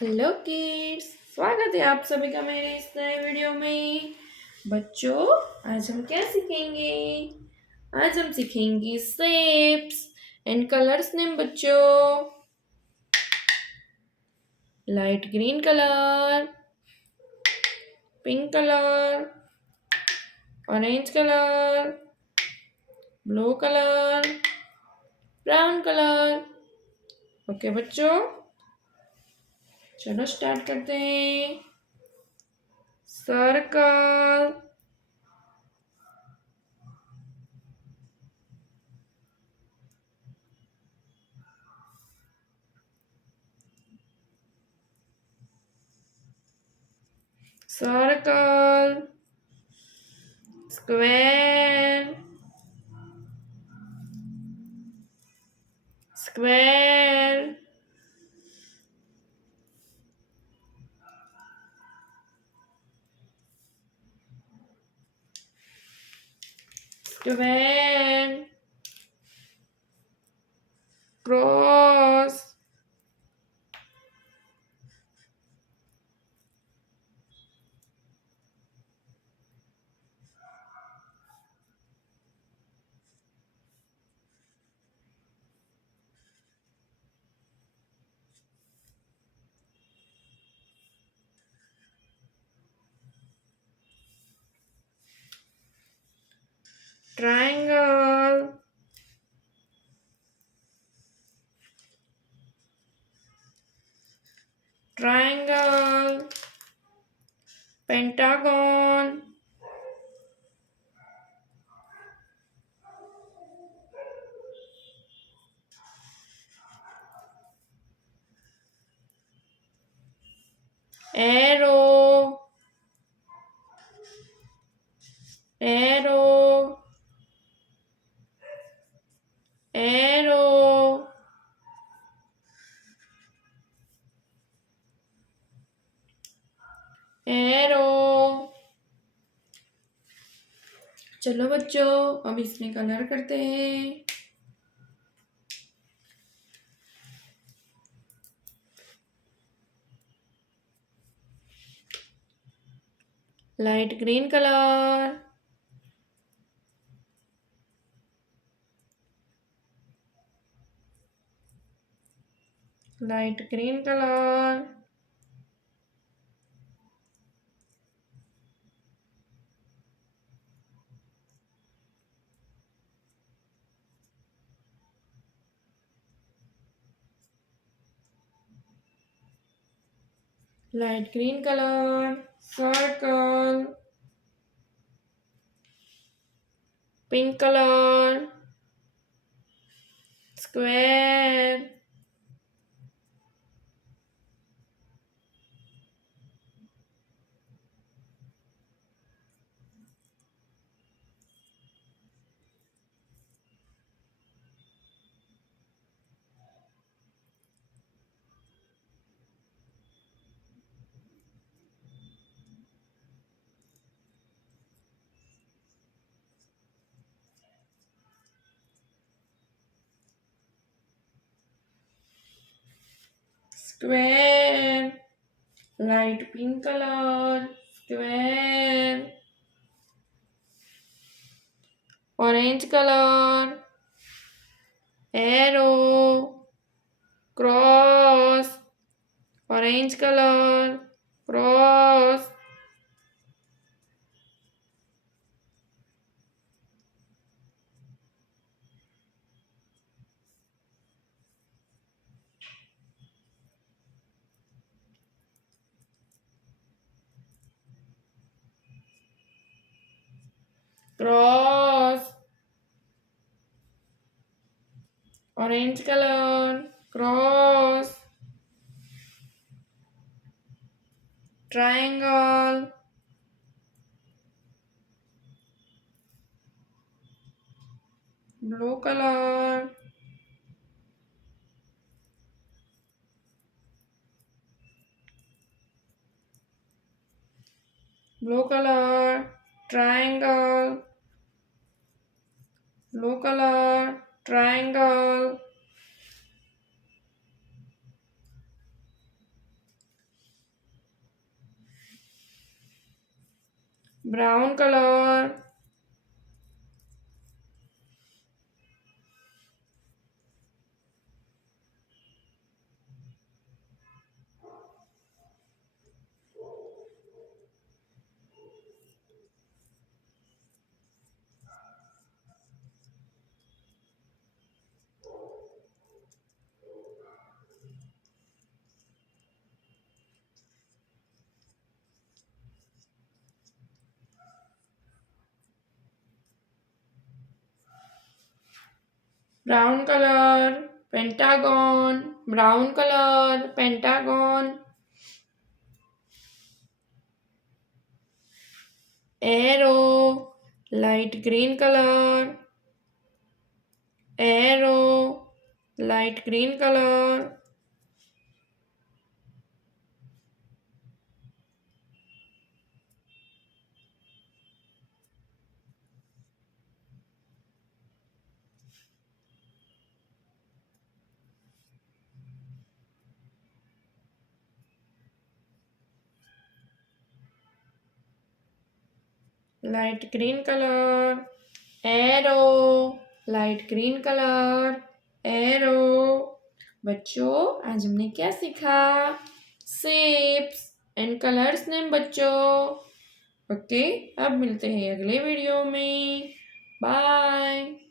Hello kids. स्वागत है आप सभी का मेरे इस नए वीडियो में। बच्चों, आज हम क्या सीखेंगे? आज हम सीखेंगे शेप्स एंड कलर्स नेम। बच्चों, light green colour, pink colour, orange colour, blue colour, brown colour. Okay बच्चों, चलो स्टार्ट करते हैं। Circle, circle, square, square, square, cross, triangle, triangle, pentagon, arrow, arrow, arrow, arrow। चलो बच्चों, अब इसमें कलर करते हैं। Light green colour, light green colour, light green colour, circle, pink colour, square, square, light pink color, square, orange color, arrow, cross, orange color, cross, cross, orange color, cross, triangle, blue color, blue color, triangle, blue color, triangle, brown color, brown color, pentagon, brown color, pentagon, arrow, light green color, arrow, light green color, light green color, arrow, light green color, arrow। बच्चों आज हमने क्या सीखा? Shapes and colours name बच्चों। Okay, अब मिलते हैं अगले वीडियो में। बाय।